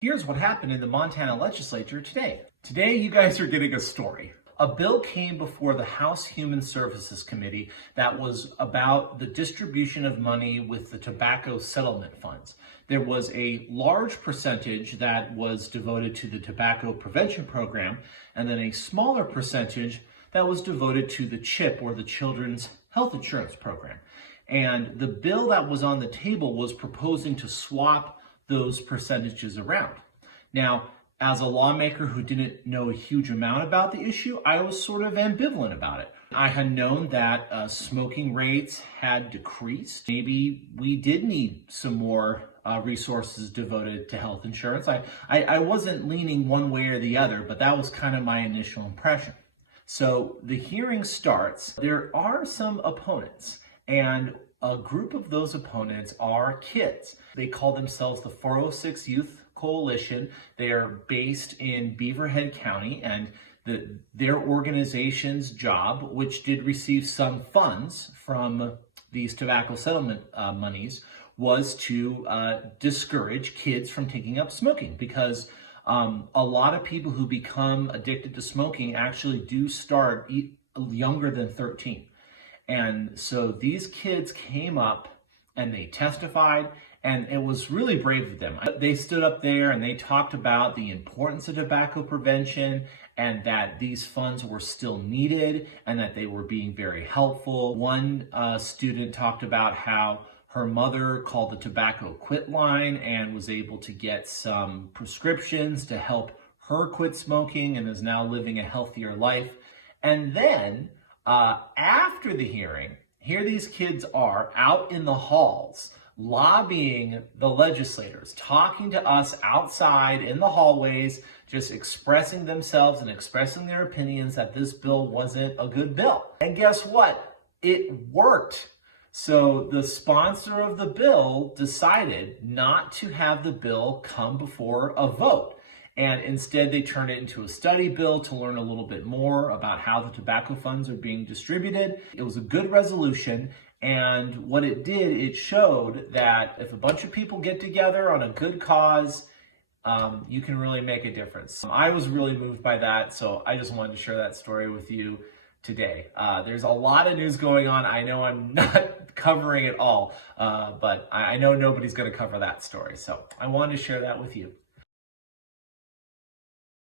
Here's what happened in the Montana legislature today. Today, you guys are getting a story. A bill came before the House Human Services Committee that was about the distribution of money with the tobacco settlement funds. There was a large percentage that was devoted to the tobacco prevention program, and then a smaller percentage that was devoted to the CHIP, or the Children's Health Insurance Program. And the bill that was on the table was proposing to swap those percentages around. Now, as a lawmaker who didn't know a huge amount about the issue, I was sort of ambivalent about it. I had known that smoking rates had decreased. Maybe we did need some more resources devoted to health insurance. I wasn't leaning one way or the other, but that was kind of my initial impression. So the hearing starts. There are some opponents, and a group of those opponents are kids. They call themselves the 406 Youth Coalition. They are based in Beaverhead County, and their organization's job, which did receive some funds from these tobacco settlement monies, was to discourage kids from taking up smoking, because a lot of people who become addicted to smoking actually do start younger than 13. And so these kids came up and they testified, and it was really brave of them. They stood up there and they talked about the importance of tobacco prevention, and that these funds were still needed and that they were being very helpful. One student talked about how her mother called the Tobacco Quit line and was able to get some prescriptions to help her quit smoking, and is now living a healthier life. And then after the hearing, here these kids are out in the halls lobbying the legislators, talking to us outside in the hallways, just expressing themselves and expressing their opinions that this bill wasn't a good bill. And guess what? It worked. So the sponsor of the bill decided not to have the bill come before a vote. And instead, they turned it into a study bill to learn a little bit more about how the tobacco funds are being distributed. It was a good resolution. And what it did, it showed that if a bunch of people get together on a good cause, you can really make a difference. I was really moved by that, so I just wanted to share that story with you today. There's a lot of news going on. I know I'm not covering it all, but I know nobody's going to cover that story. So I wanted to share that with you.